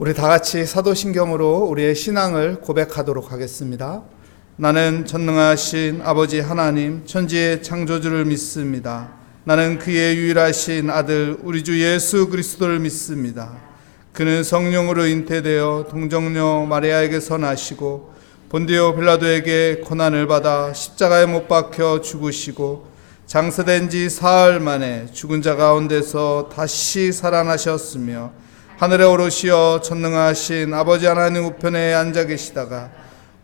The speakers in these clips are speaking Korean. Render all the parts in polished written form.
우리 다 같이 사도신경으로 우리의 신앙을 고백하도록 하겠습니다. 나는 전능하신 아버지 하나님 천지의 창조주를 믿습니다. 나는 그의 유일하신 아들 우리 주 예수 그리스도를 믿습니다. 그는 성령으로 잉태되어 동정녀 마리아에게서 나시고 본디오 빌라도에게 고난을 받아 십자가에 못 박혀 죽으시고 장사된 지 사흘 만에 죽은 자 가운데서 다시 살아나셨으며 하늘에 오르시어 전능하신 아버지 하나님 우편에 앉아 계시다가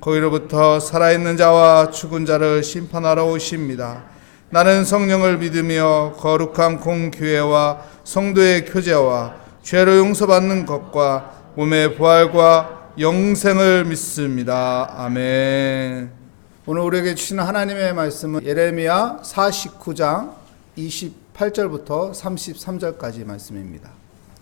거기로부터 살아있는 자와 죽은 자를 심판하러 오십니다. 나는 성령을 믿으며 거룩한 공교회와 성도의 교제와 죄를 용서받는 것과 몸의 부활과 영생을 믿습니다. 아멘. 오늘 우리에게 주시는 하나님의 말씀은 예레미야 49장 28절부터 33절까지 말씀입니다.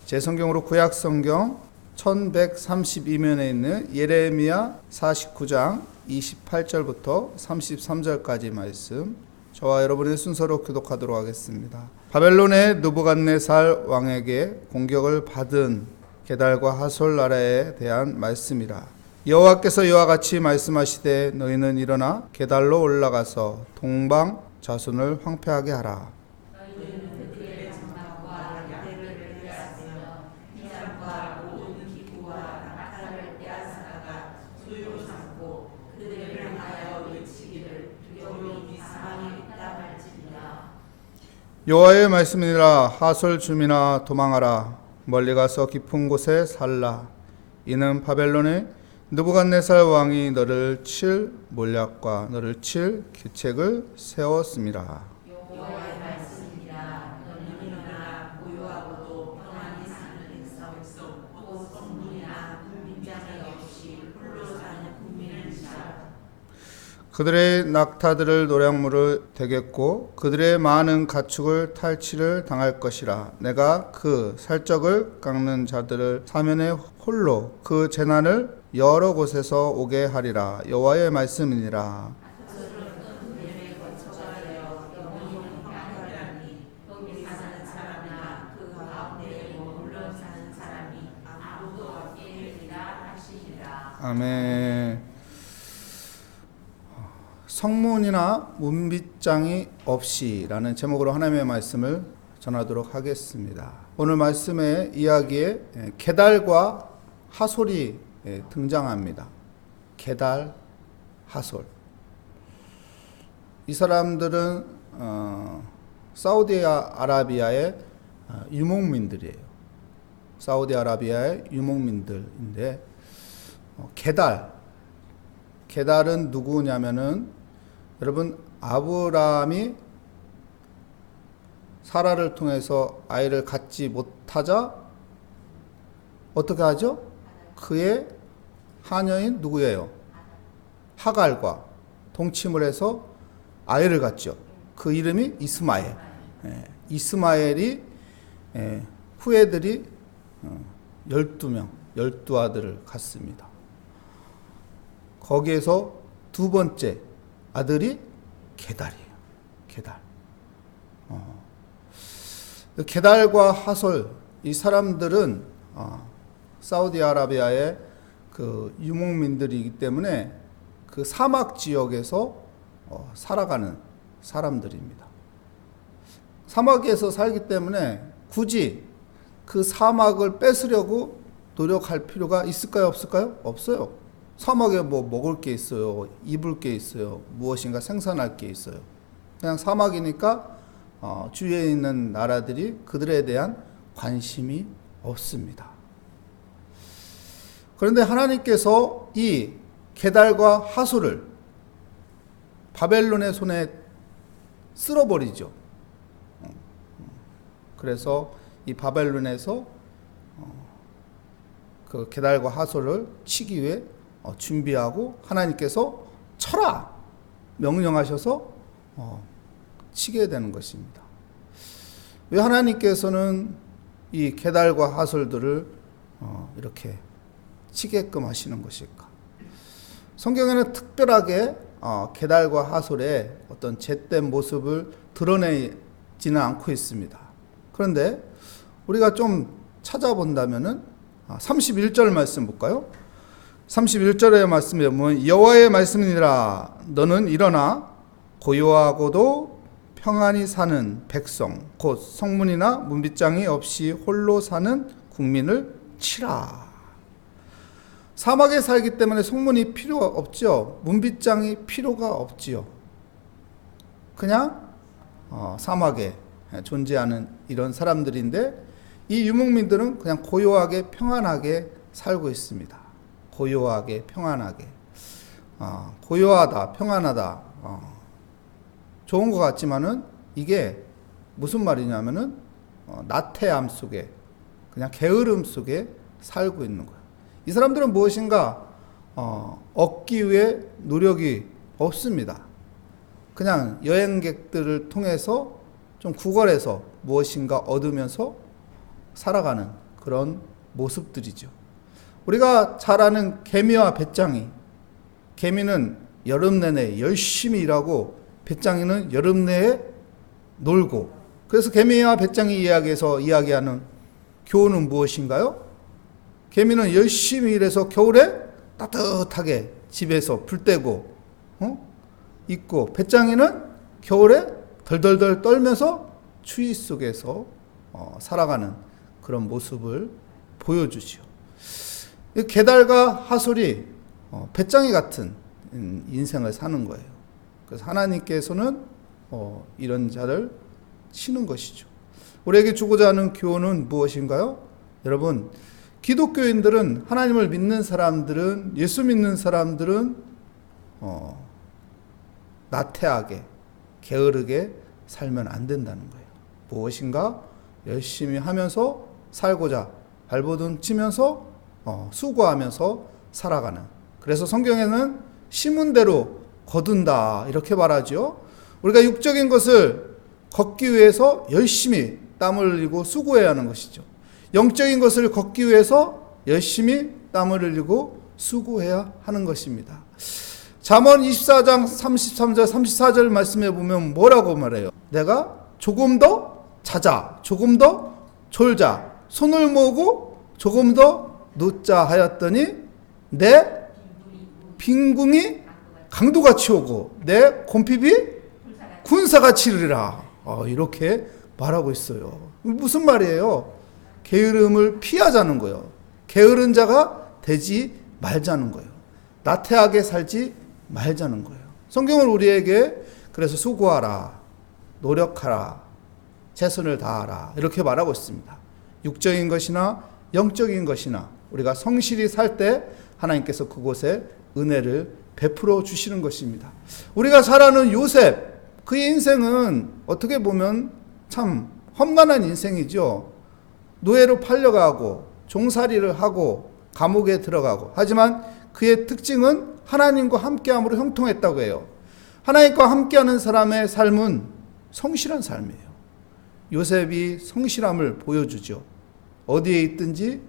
제 성경으로 구약 성경 1132면에 있는 예레미야 49장 28절부터 33절까지 말씀, 저와 여러분의 순서로 교독하도록 하겠습니다. 바벨론의 느부갓네살 왕에게 공격을 받은 게달과 하솔 나라에 대한 말씀이라. 여호와께서 이와 같이 말씀하시되 너희는 일어나 게달로 올라가서 동방 자손을 황폐하게 하라. 여호와의 말씀이니라. 하솔 주민아 도망하라. 멀리 가서 깊은 곳에 살라. 이는 바벨론의 느부갓네살 왕이 너를 칠 몰약과 너를 칠 계책을 세웠음이라. 여호와의 말씀이니라. 너는 일어나 고요하고도 평안히 사는 백성 곧 성문이나 군병장이 없이 홀로 사는 국민을 치라. 그들의 낙타들을 노량물을 대겠고 그들의 많은 가축을 탈취를 당할 것이라. 내가 그 살적을 깎는 자들을 사면에 홀로 그 재난을 여러 곳에서 오게 하리라. 여호와의 말씀이니라. 아멘. 성문이나 문빗장이 없이 라는 제목으로 하나님의 말씀을 전하도록 하겠습니다. 오늘 말씀의 이야기에 게달과 하솔이 등장합니다. 게달, 하솔. 이 사람들은 사우디아라비아의 유목민들이에요. 사우디아라비아의 유목민들인데 게달은 누구냐면은 여러분, 아브라함이 사라를 통해서 아이를 갖지 못하자 어떻게 하죠? 그의 하녀인 누구예요? 하갈과 동침을 해서 아이를 갖죠. 그 이름이 이스마엘. 이스마엘이 후예들이 12명, 12아들을 갖습니다. 거기에서 두 번째 아들이 게달이에요. 게달. 게달과 하솔, 이 사람들은 사우디아라비아의 그 유목민들이기 때문에 그 사막 지역에서 살아가는 사람들입니다. 사막에서 살기 때문에 굳이 그 사막을 뺏으려고 노력할 필요가 있을까요? 없을까요? 없어요. 사막에 뭐 먹을 게 있어요. 입을 게 있어요. 무엇인가 생산할 게 있어요. 그냥 사막이니까 주위에 있는 나라들이 그들에 대한 관심이 없습니다. 그런데 하나님께서 이 게달과 하솔을 바벨론의 손에 쓸어버리죠. 그래서 이 바벨론에서 그 게달과 하솔을 치기 위해 준비하고 하나님께서 쳐라 명령하셔서 치게 되는 것입니다. 왜 하나님께서는 이 게달과 하솔들을 이렇게 치게끔 하시는 것일까? 성경에는 특별하게 게달과 하솔의 어떤 잿된 모습을 드러내지는 않고 있습니다. 그런데 우리가 좀 찾아본다면은 31절 말씀 볼까요? 31절의 말씀에 보면 여호와의 말씀이니라 너는 일어나 고요하고도 평안히 사는 백성 곧 성문이나 문빗장이 없이 홀로 사는 국민을 치라. 사막에 살기 때문에 성문이 필요가 없죠. 문빗장이 필요가 없지요. 그냥 사막에 존재하는 이런 사람들인데 이 유목민들은 그냥 고요하게 평안하게 살고 있습니다. 고요하게 평안하게. 고요하다 평안하다 좋은 것 같지만은 이게 무슨 말이냐면은 나태함 속에 그냥 게으름 속에 살고 있는 거예요. 이 사람들은 무엇인가 얻기 위해 노력이 없습니다. 그냥 여행객들을 통해서 좀 구걸해서 무엇인가 얻으면서 살아가는 그런 모습들이죠. 우리가 잘 아는 개미와 배짱이, 개미는 여름 내내 열심히 일하고 배짱이는 여름 내에 놀고, 그래서 개미와 배짱이 이야기에서 이야기하는 교훈은 무엇인가요? 개미는 열심히 일해서 겨울에 따뜻하게 집에서 불 떼고 있고, 배짱이는 겨울에 덜덜덜 떨면서 추위 속에서 살아가는 그런 모습을 보여주지요. 게달과 하솔이 배짱이 같은 인생을 사는 거예요. 그래서 하나님께서는 이런 자를 치는 것이죠. 우리에게 주고자 하는 교훈은 무엇인가요? 여러분, 기독교인들은, 하나님을 믿는 사람들은, 예수 믿는 사람들은 나태하게 게으르게 살면 안 된다는 거예요. 무엇인가 열심히 하면서 살고자 발버둥 치면서 수고하면서 살아가는, 그래서 성경에는 심은 대로 거둔다 이렇게 말하죠. 우리가 육적인 것을 걷기 위해서 열심히 땀을 흘리고 수고해야 하는 것이죠. 영적인 것을 걷기 위해서 열심히 땀을 흘리고 수고해야 하는 것입니다. 잠언 24장 33절 34절 말씀에 보면 뭐라고 말해요? 내가 조금 더 자자, 조금 더 졸자, 손을 모으고 조금 더 눕자 하였더니 내 빈궁이 강도같이 오고 내 곰핍이 군사같이 이르리라. 이렇게 말하고 있어요. 무슨 말이에요? 게으름을 피하자는 거예요. 게으른 자가 되지 말자는 거예요. 나태하게 살지 말자는 거예요. 성경은 우리에게 그래서 수고하라, 노력하라, 최선을 다하라 이렇게 말하고 있습니다. 육적인 것이나 영적인 것이나 우리가 성실히 살 때 하나님께서 그곳에 은혜를 베풀어 주시는 것입니다. 우리가 잘 아는 요셉, 그의 인생은 어떻게 보면 참 험난한 인생이죠. 노예로 팔려가고 종살이를 하고 감옥에 들어가고, 하지만 그의 특징은 하나님과 함께함으로 형통했다고 해요. 하나님과 함께하는 사람의 삶은 성실한 삶이에요. 요셉이 성실함을 보여주죠. 어디에 있든지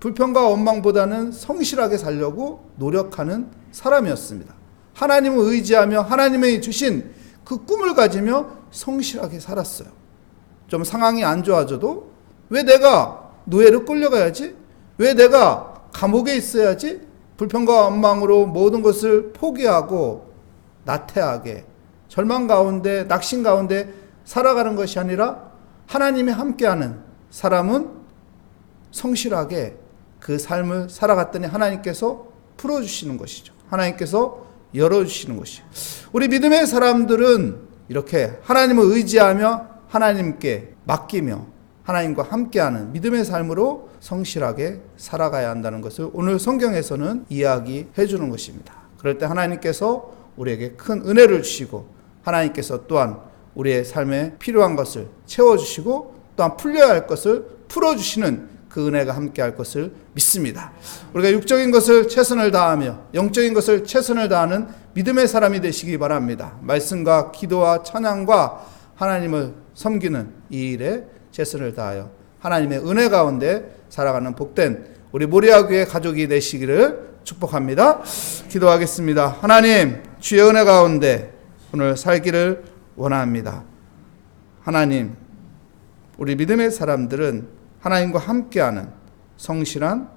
불평과 원망보다는 성실하게 살려고 노력하는 사람이었습니다. 하나님을 의지하며 하나님의 주신 그 꿈을 가지며 성실하게 살았어요. 좀 상황이 안 좋아져도 왜 내가 노예로 끌려가야지? 왜 내가 감옥에 있어야지? 불평과 원망으로 모든 것을 포기하고 나태하게 절망 가운데 낙심 가운데 살아가는 것이 아니라 하나님이 함께하는 사람은 성실하게 그 삶을 살아갔더니 하나님께서 풀어주시는 것이죠. 하나님께서 열어주시는 것이죠. 우리 믿음의 사람들은 이렇게 하나님을 의지하며 하나님께 맡기며 하나님과 함께하는 믿음의 삶으로 성실하게 살아가야 한다는 것을 오늘 성경에서는 이야기해 주는 것입니다. 그럴 때 하나님께서 우리에게 큰 은혜를 주시고 하나님께서 또한 우리의 삶에 필요한 것을 채워주시고 또한 풀려야 할 것을 풀어주시는 그 은혜가 함께할 것을 믿습니다. 우리가 육적인 것을 최선을 다하며 영적인 것을 최선을 다하는 믿음의 사람이 되시기 바랍니다. 말씀과 기도와 찬양과 하나님을 섬기는 이 일에 최선을 다하여 하나님의 은혜 가운데 살아가는 복된 우리 모리아교회 가족이 되시기를 축복합니다. 기도하겠습니다. 하나님, 주의 은혜 가운데 오늘 살기를 원합니다. 하나님, 우리 믿음의 사람들은 하나님과 함께하는 성실한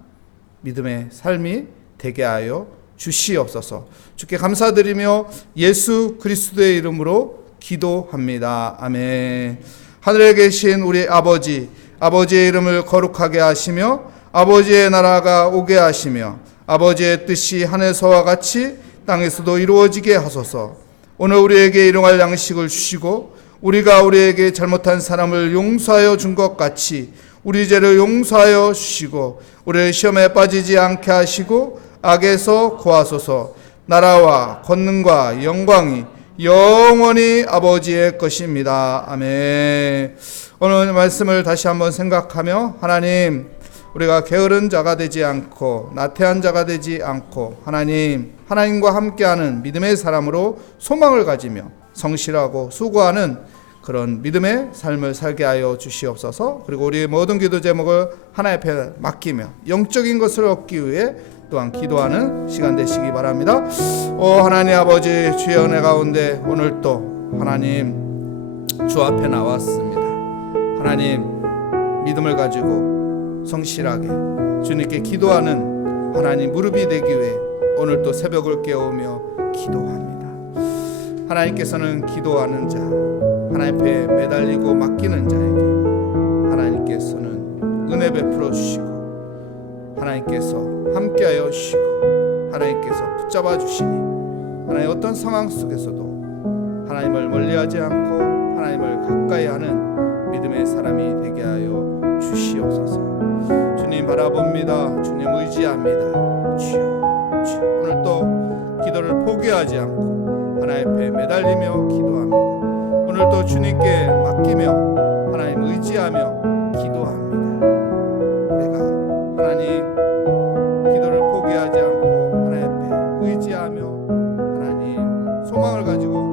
믿음의 삶이 되게 하여 주시옵소서. 주께 감사드리며 예수 그리스도의 이름으로 기도합니다. 아멘. 하늘에 계신 우리 아버지, 아버지의 이름을 거룩하게 하시며 아버지의 나라가 오게 하시며 아버지의 뜻이 하늘에서와 같이 땅에서도 이루어지게 하소서. 오늘 우리에게 일용할 양식을 주시고 우리가 우리에게 잘못한 사람을 용서하여 준 것 같이 우리 죄를 용서하여 주시고 우리를 시험에 빠지지 않게 하시고 악에서 구하소서. 나라와 권능과 영광이 영원히 아버지의 것입니다. 아멘. 오늘 말씀을 다시 한번 생각하며 하나님, 우리가 게으른 자가 되지 않고 나태한 자가 되지 않고 하나님과 함께하는 믿음의 사람으로 소망을 가지며 성실하고 수고하는 그런 믿음의 삶을 살게 하여 주시옵소서. 그리고 우리의 모든 기도 제목을 하나님 앞에 맡기며 영적인 것을 얻기 위해 또한 기도하는 시간 되시기 바랍니다. 하나님 아버지, 주의 은혜 가운데 오늘 또 하나님 주 앞에 나왔습니다. 하나님, 믿음을 가지고 성실하게 주님께 기도하는 하나님 무릎이 되기 위해 오늘 또 새벽을 깨우며 기도합니다. 하나님께서는 기도하는 자, 하나님 앞에 매달리고 맡기는 자에게 하나님께서는 은혜 베풀어 주시고 하나님께서 함께하여 주시고 하나님께서 붙잡아 주시니 하나님 어떤 상황 속에서도 하나님을 멀리하지 않고 하나님을 가까이 하는 믿음의 사람이 되게 하여 주시옵소서. 주님 바라봅니다. 주님 의지합니다. 주여, 주여. 오늘 또 기도를 포기하지 않고 하나님 앞에 매달리며 기도합니다. 오늘 또 주님께 맡기며 하나님 의지하며 기도합니다. 우리가 하나님 기도를 포기하지 않고 하나님 앞에 의지하며 하나님 소망을 가지고